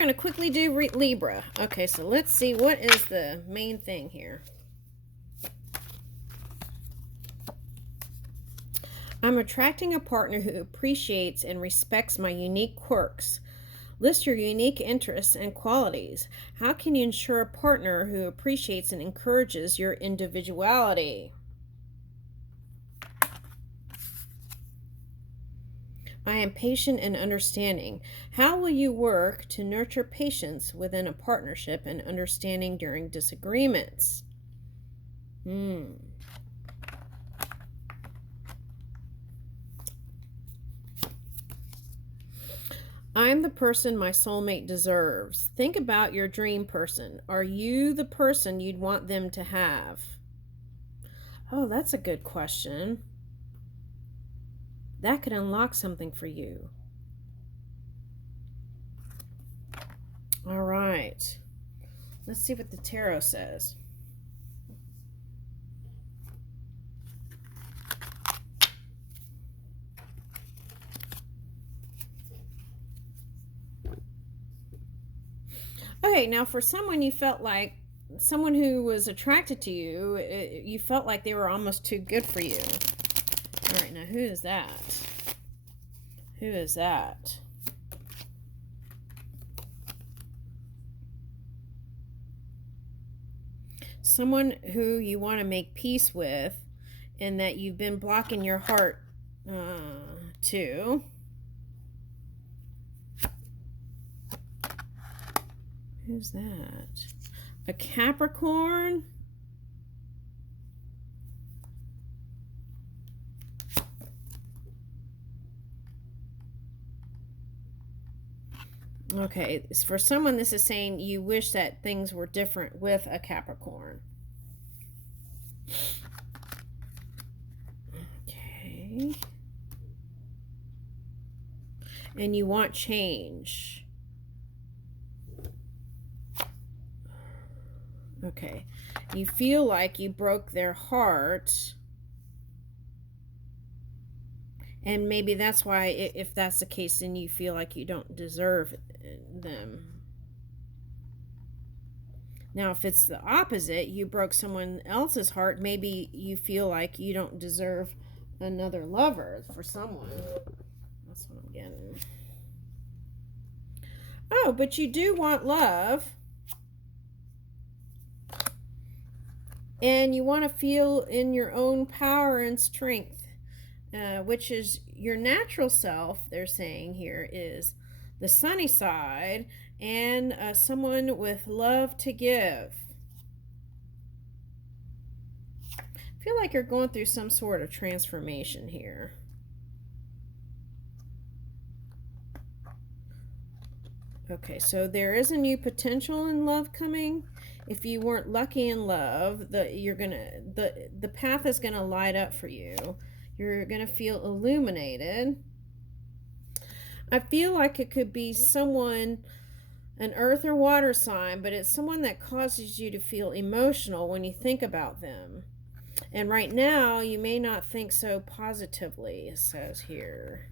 We're going to quickly do Libra. Okay, so let's see what is the main thing here. I'm attracting a partner who appreciates and respects my unique quirks. List your unique interests and qualities. How can you ensure a partner who appreciates and encourages your individuality? I am patient and understanding. How will you work to nurture patience within a partnership and understanding during disagreements? I'm the person my soulmate deserves. Think about your dream person. Are you the person you'd want them to have? Oh, that's a good question. That could unlock something for you. All right. Let's see what the tarot says. Okay, now for someone you felt like, someone who was attracted to you, you felt like they were almost too good for you. All right, now who is that? Who is that? Someone who you want to make peace with and that you've been blocking your heart to. Who's that? A Capricorn? Okay, for someone this is saying you wish that things were different with a Capricorn. Okay. And you want change. Okay. You feel like you broke their heart. And maybe that's why, if that's the case, then you feel like you don't deserve them. Now, if it's the opposite, you broke someone else's heart, maybe you feel like you don't deserve another lover for someone. That's what I'm getting. Oh, but you do want love. And you want to feel in your own power and strength, which is your natural self, they're saying here, is the sunny side and someone with love to give. I feel like you're going through some sort of transformation here. Okay, so there is a new potential in love coming. If you weren't lucky in love, the path is gonna light up for you. You're gonna feel illuminated. I feel like it could be someone, an earth or water sign, but it's someone that causes you to feel emotional when you think about them. And right now, you may not think so positively, it says here.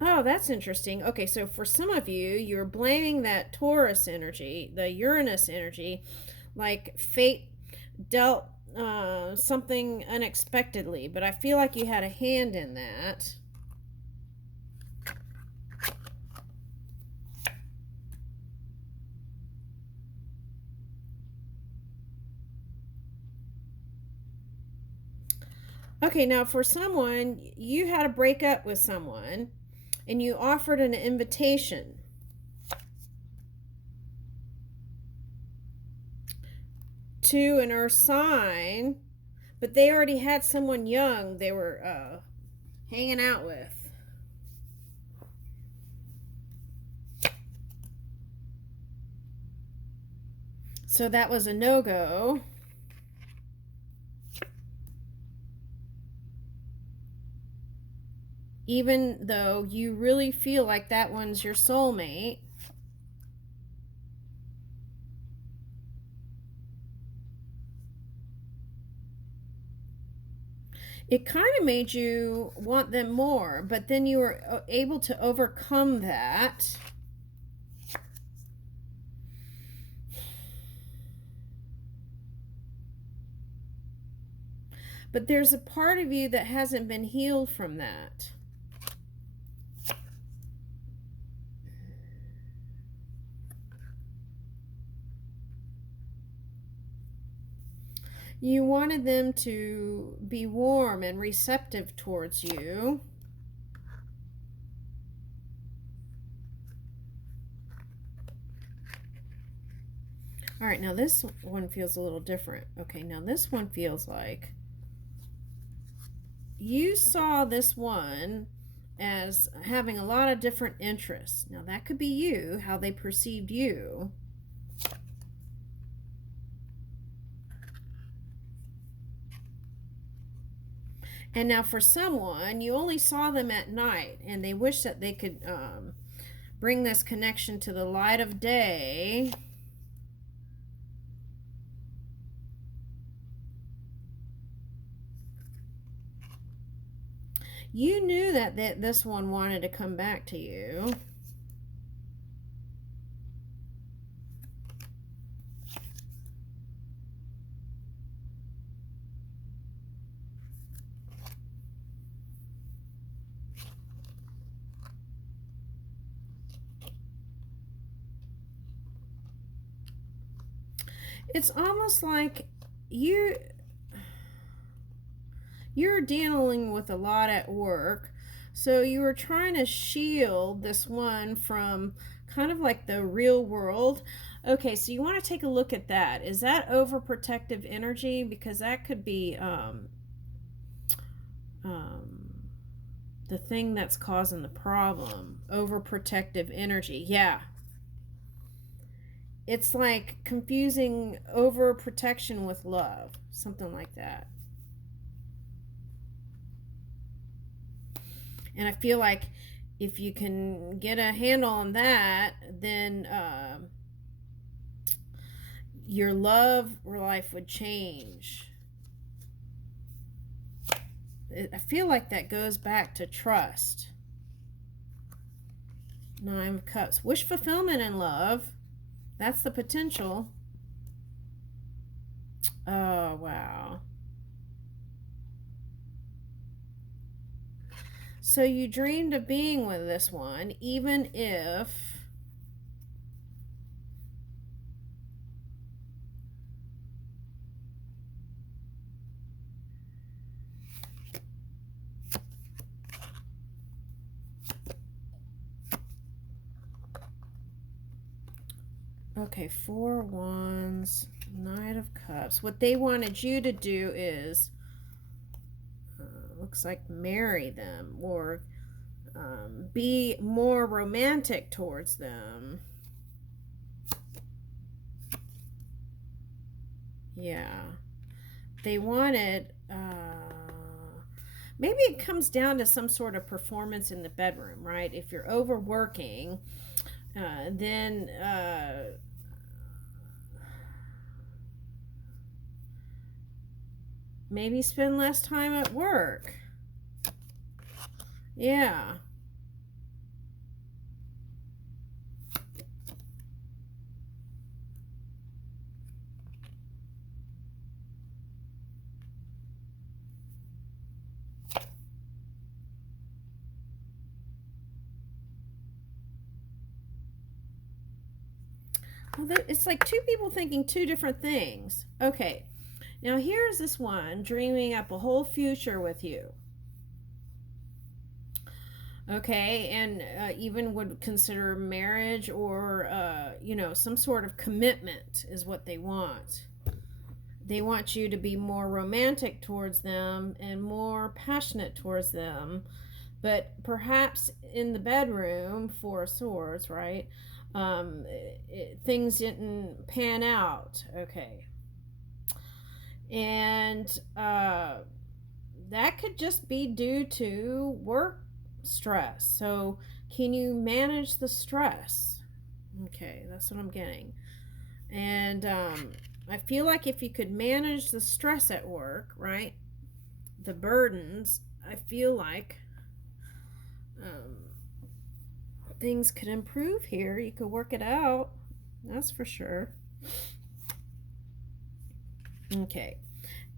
Oh, that's interesting. Okay, so for some of you, you're blaming that Taurus energy, the Uranus energy, like fate dealt something unexpectedly, but I feel like you had a hand in that. Okay, now for someone, you had a breakup with someone and you offered an invitation. To an earth sign, but they already had someone young they were hanging out with. So that was a no-go. Even though you really feel like that one's your soulmate. it kind of made you want them more, but then you were able to overcome that. But there's a part of you that hasn't been healed from that. You wanted them to be warm and receptive towards you. All right, now this one feels a little different. Okay, now this one feels like you saw this one as having a lot of different interests. Now that could be you, how they perceived you. And now for someone, you only saw them at night, and they wish that they could bring this connection to the light of day. You knew that this one wanted to come back to you. It's almost like you're dealing with a lot at work, so you were trying to shield this one from kind of like the real world. Okay, so you want to take a look at that. Is that overprotective energy? Because that could be the thing that's causing the problem. Overprotective energy. Yeah. It's like confusing overprotection with love. Something like that. And I feel like if you can get a handle on that, then your love life would change. I feel like that goes back to trust. 9 of Cups. Wish fulfillment in love. That's the potential. Oh, wow. So you dreamed of being with this one, even if okay, 4 Wands, Knight of Cups. What they wanted you to do is looks like marry them or be more romantic towards them. Yeah. They wanted, maybe it comes down to some sort of performance in the bedroom, right? If you're overworking, then maybe spend less time at work. Yeah. Well, it's like two people thinking two different things. Okay. Now here's this one dreaming up a whole future with you. Okay, and even would consider marriage or, some sort of commitment is what they want. They want you to be more romantic towards them and more passionate towards them. But perhaps in the bedroom, 4 of Swords, right? Things didn't pan out. Okay. And that could just be due to work stress. So can you manage the stress? Okay, that's what I'm getting. And I feel like if you could manage the stress at work, right, the burdens, I feel like things could improve here. You could work it out. That's for sure. Okay.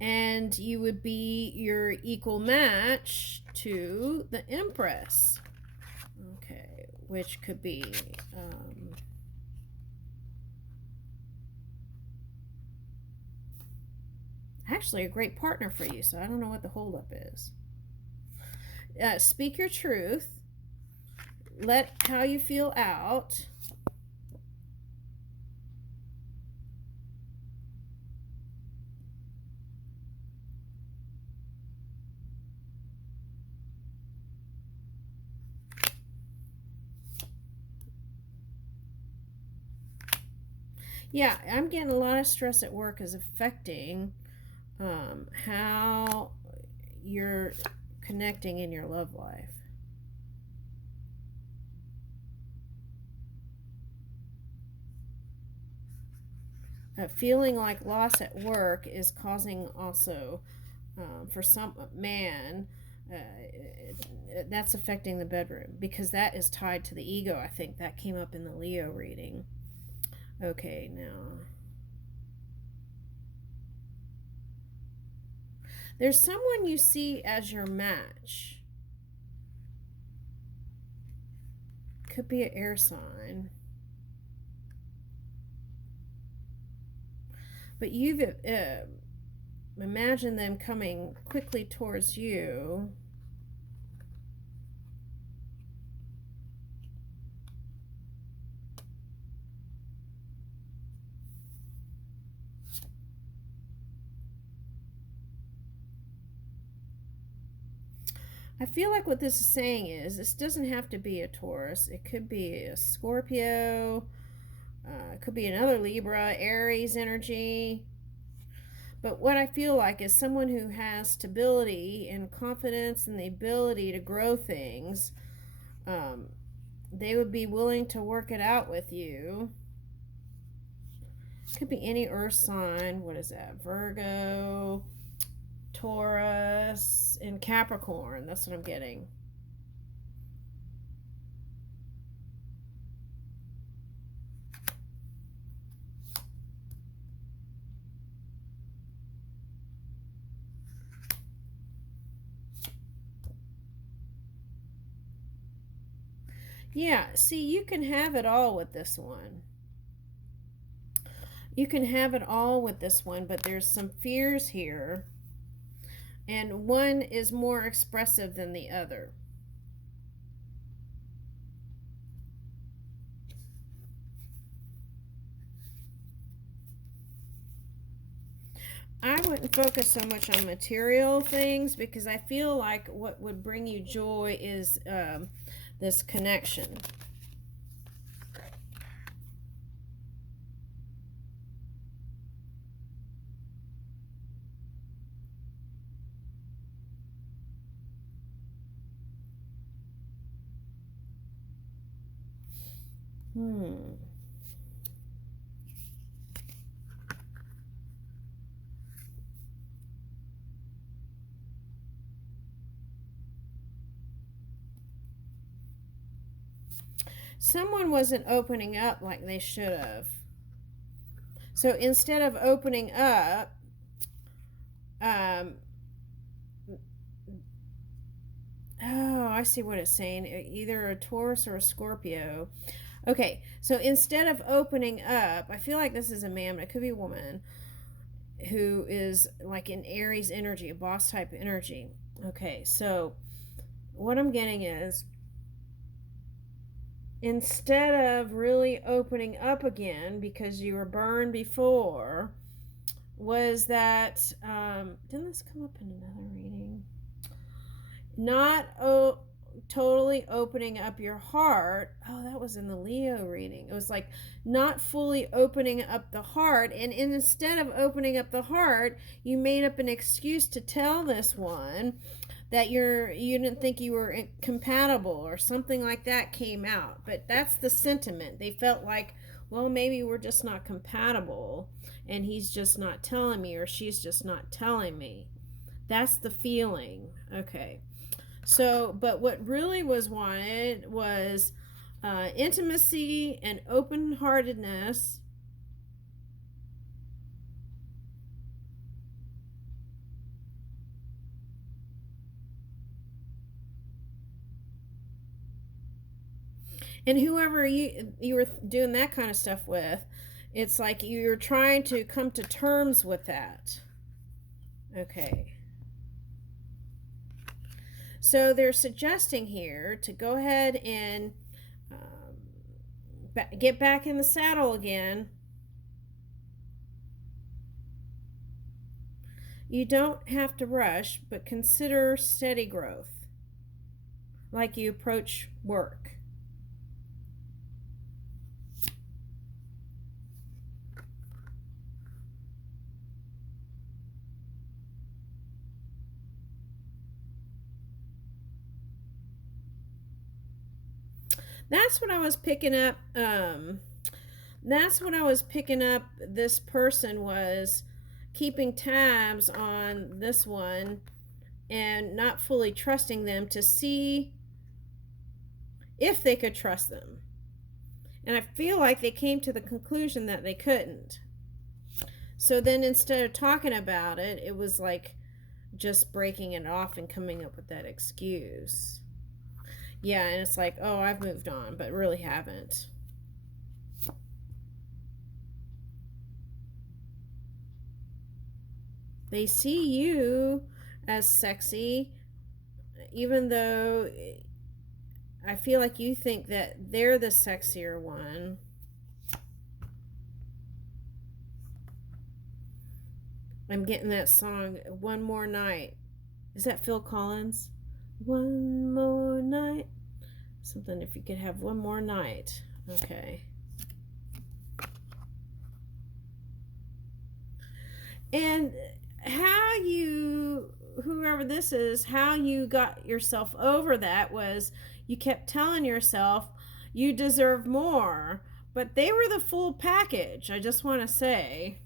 And you would be your equal match to the Empress. Okay. Which could be actually a great partner for you. So I don't know what the holdup is. Speak your truth. Let how you feel out. Yeah, I'm getting a lot of stress at work is affecting how you're connecting in your love life. Feeling like loss at work is causing also, for some man, that's affecting the bedroom because that is tied to the ego. I think that came up in the Leo reading. Okay, now. There's someone you see as your match. Could be an air sign. But you've imagined them coming quickly towards you. I feel like what this is saying is this doesn't have to be a Taurus. It could be a Scorpio. It could be another Libra, Aries energy. But what I feel like is someone who has stability and confidence and the ability to grow things. They would be willing to work it out with you. Could be any earth sign. What is that? Virgo, Taurus, and Capricorn. That's what I'm getting. Yeah, see, you can have it all with this one. You can have it all with this one, but there's some fears here. And one is more expressive than the other. I wouldn't focus so much on material things because I feel like what would bring you joy is this connection. Someone wasn't opening up like they should have. So instead of opening up, oh, I see what it's saying. Either a Taurus or a Scorpio. Okay, so instead of opening up, I feel like this is a man, but it could be a woman who is like in Aries energy, a boss type energy. Okay, so what I'm getting is instead of really opening up again because you were burned before, was that didn't this come up in another reading? Not totally opening up your heart. Oh, that was in the Leo reading. It was like not fully opening up the heart, and instead of opening up the heart, you made up an excuse to tell this one that you didn't think you were compatible or something like that came out. But that's the sentiment. They felt like, well, maybe we're just not compatible and he's just not telling me or she's just not telling me. That's the feeling. Okay. So, but what really was wanted was intimacy and open-heartedness. And whoever you were doing that kind of stuff with, it's like you're trying to come to terms with that. Okay. So they're suggesting here to go ahead and get back in the saddle again. You don't have to rush, but consider steady growth like you approach work. That's what I was picking up. That's what I was picking up. This person was keeping tabs on this one and not fully trusting them to see if they could trust them. And I feel like they came to the conclusion that they couldn't. So then instead of talking about it, it was like just breaking it off and coming up with that excuse. Yeah, and it's like, oh, I've moved on, but really haven't. They see you as sexy, even though I feel like you think that they're the sexier one. I'm getting that song, One More Night. Is that Phil Collins? One more night. Something if you could have one more night. Okay. And how you, whoever this is, how you got yourself over that was you kept telling yourself you deserve more. But they were the full package, I just want to say.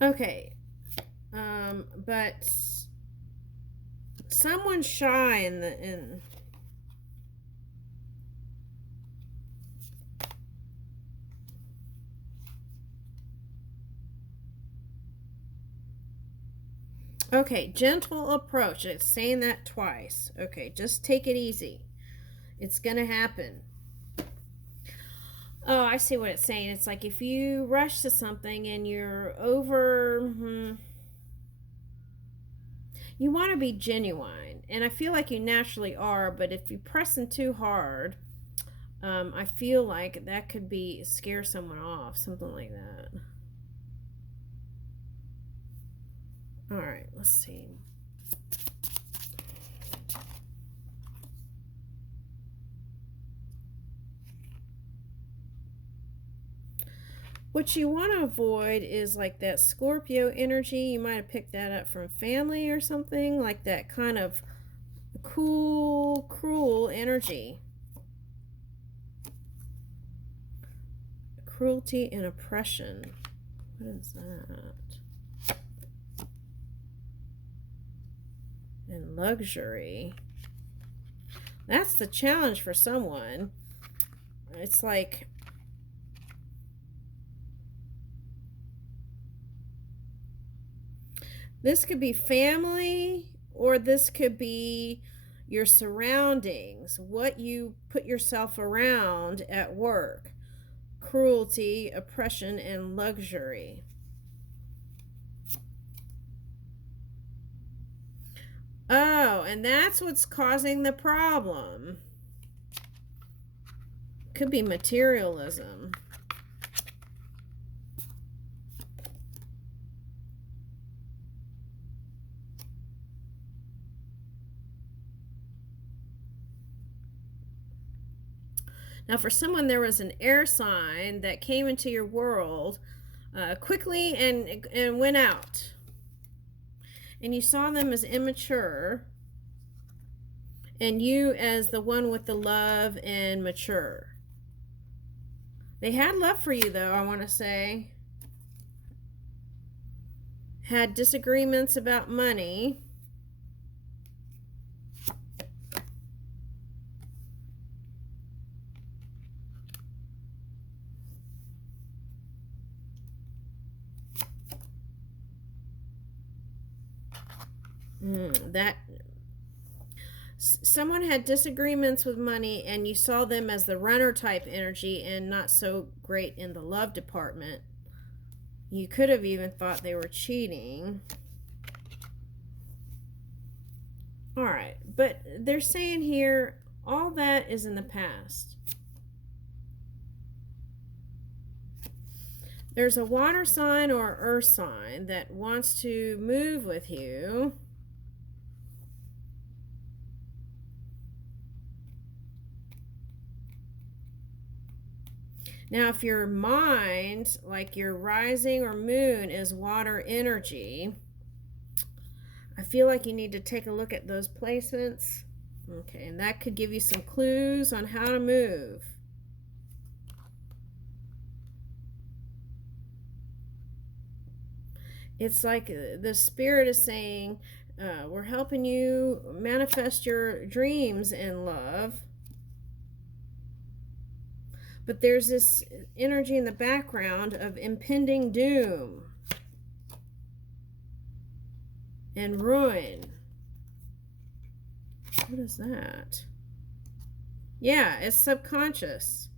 Okay. But someone's shy in Okay, gentle approach. It's saying that twice. Okay, just take it easy. It's gonna happen. Oh, I see what it's saying. It's like if you rush to something and you're over, you want to be genuine. And I feel like you naturally are, but if you press in too hard, I feel like that could be scare someone off, something like that. All right, let's see. What you want to avoid is like that Scorpio energy. You might have picked that up from family or something, like that kind of cool, cruel energy. Cruelty and oppression. What is that? And luxury. That's the challenge for someone. It's like this could be family, or this could be your surroundings, what you put yourself around at work. Cruelty, oppression, and luxury. Oh, and that's what's causing the problem. Could be materialism. Now, for someone, there was an air sign that came into your world quickly and went out. And you saw them as immature, and you as the one with the love and mature. They had love for you, though, I want to say. Had disagreements about money. Someone had disagreements with money, and you saw them as the runner type energy and not so great in the love department. You could have even thought they were cheating. All right, but they're saying here all that is in the past. There's a water sign or earth sign that wants to move with you. Now, if your mind, like your rising or moon, is water energy, I feel like you need to take a look at those placements. Okay, and that could give you some clues on how to move. It's like the spirit is saying, we're helping you manifest your dreams in love. But there's this energy in the background of impending doom and ruin. What is that? Yeah, it's subconscious.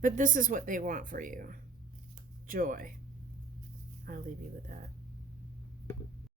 But this is what they want for you. Joy. I'll leave you with that.